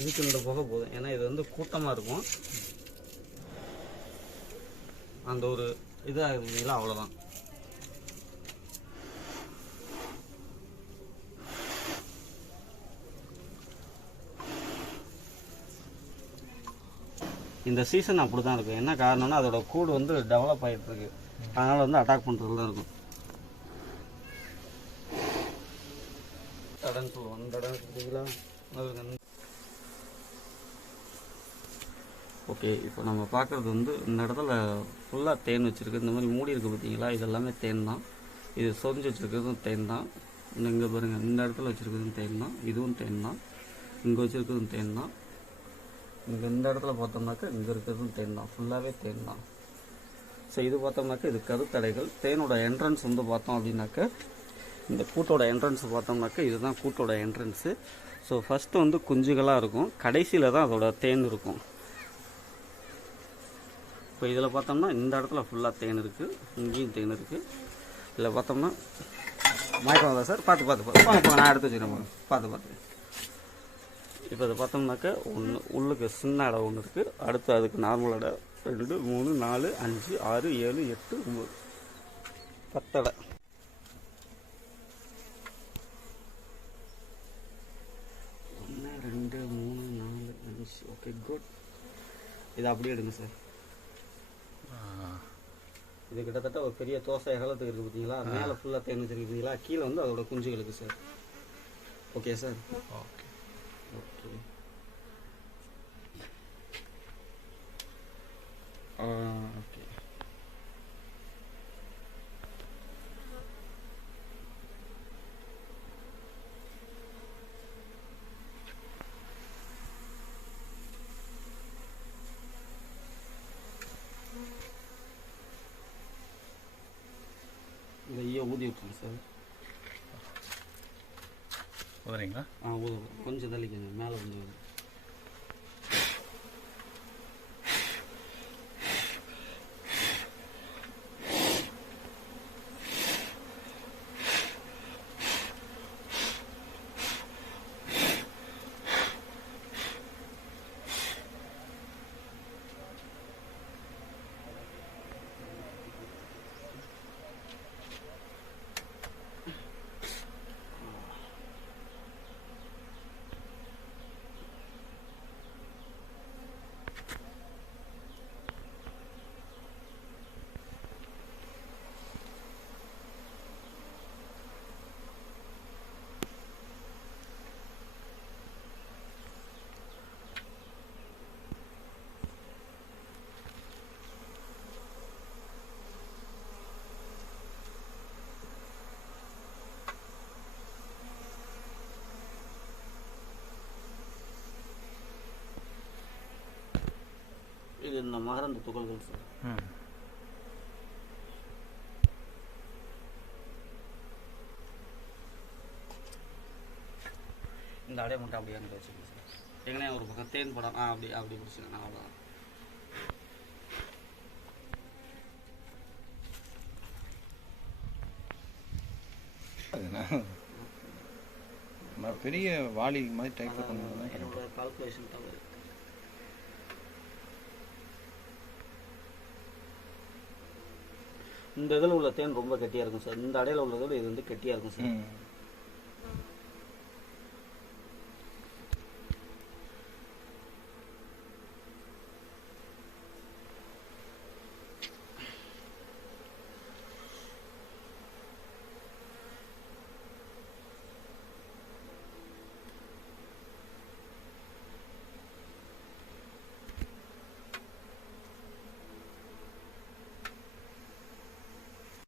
இதுக்கு இந்த புகை போதும் ஏன்னா இது வந்து கூட்டமாக இருக்கும். அந்த ஒரு இதாக இருந்தீங்களா அவ்வளோதான் இந்த சீசன் அப்படி தான் இருக்கும். என்ன காரணம்னா அதோட கூடு வந்து டெவலப் ஆகிட்டு இருக்கு அதனால் வந்து அட்டாக் பண்ணுறது தான் இருக்கும். தடன்னு சொல்லுவோம் அந்த இடம் பார்த்தீங்களா அது வந்து ஓகே இப்போ நம்ம பார்க்குறது வந்து இந்த இடத்துல ஃபுல்லாக தேன் வச்சுருக்கு. இந்த மாதிரி மூடி இருக்குது பார்த்தீங்களா? இது எல்லாமே தேன் தான். இது சொரிஞ்சு வச்சுருக்கிறதும் தேன் தான். இங்கே பாருங்கள் இந்த இடத்துல வச்சுருக்கிறதும் தேன் தான். இதுவும் தேன் தான். இங்கே வச்சுருக்கிறதும் தேன் தான். இங்கே இந்த இடத்துல பார்த்தோம்னாக்கா இங்கே இருக்கிறதும் தேன் தான். ஃபுல்லாகவே தேன் தான். ஸோ இது பார்த்தோம்னாக்கா இது கருத்தடைகள். தேனோட என்ட்ரன்ஸ் வந்து பார்த்தோம் அப்படின்னாக்கா இந்த கூட்டோட என்ட்ரன்ஸ் பார்த்தோம்னாக்கா இதுதான் கூட்டோட என்ட்ரன்ஸு ஸோ ஃபஸ்ட்டு வந்து குஞ்சுகளாக இருக்கும். கடைசியில் தான் அதோட தேன் இருக்கும். இப்போ இதில் பார்த்தோம்னா இந்த இடத்துல ஃபுல்லாக தேன் இருக்குது இங்கேயும் தேன் இருக்குது இதில் பார்த்தோம்னா மயக்கம் வந்தா சார் பார்த்து பார்த்து பார்த்து. வாங்க, நான் எடுத்து வச்சுக்கிறேன் பார்த்து பார்த்து. இப்போ இதை பார்த்தோம்னாக்கா ஒன்று உள்ளுக்கு சின்ன இடம் ஒன்று இருக்குது அடுத்து அதுக்கு நார்மல் இடம் ரெண்டு மூணு நாலு அஞ்சு ஆறு ஏழு எட்டு ஒம்பது பத்தடை. ஒன்று ரெண்டு மூணு நாலு அஞ்சு. ஓகே குட் இதை அப்படியே எடுங்க சார். இது கிட்டத்தட்ட ஒரு பெரிய தோசை அகலத்துக்கு இருக்குது பார்த்தீங்களா மேலே ஃபுல்லாக தேன் வச்சிருக்கு கீழே வந்து அதோட குஞ்சுகளுக்கு sir okay sir okay okay இதை ஐயா ஊதி விட்டுருங்க சார் உதறீங்களா? ஆ ஊது கொஞ்சம் தள்ளிக்கங்க. மேலே வந்து இது இந்த மகரந்த துகள்கள் சார் ம். இந்த அடைய மட்டும் அப்படியே அங்கே வச்சுக்கோங்க சார். எங்கனையா ஒரு பக்கம் தேன் படம் ஆ அப்படி அப்படி பிடிச்சிக்கணும் அவ்வளோதான் நான் பெரிய வாளி மாதிரி டைப்பில் கொண்டு வந்தேன் என்னோட கால்குலேஷன் தவறு. இந்த இதில் உள்ள தேன் ரொம்ப கெட்டியாக இருக்கும் சார். இந்த அடையில் உள்ளதோட இது வந்து கெட்டியாக இருக்கும் சார்.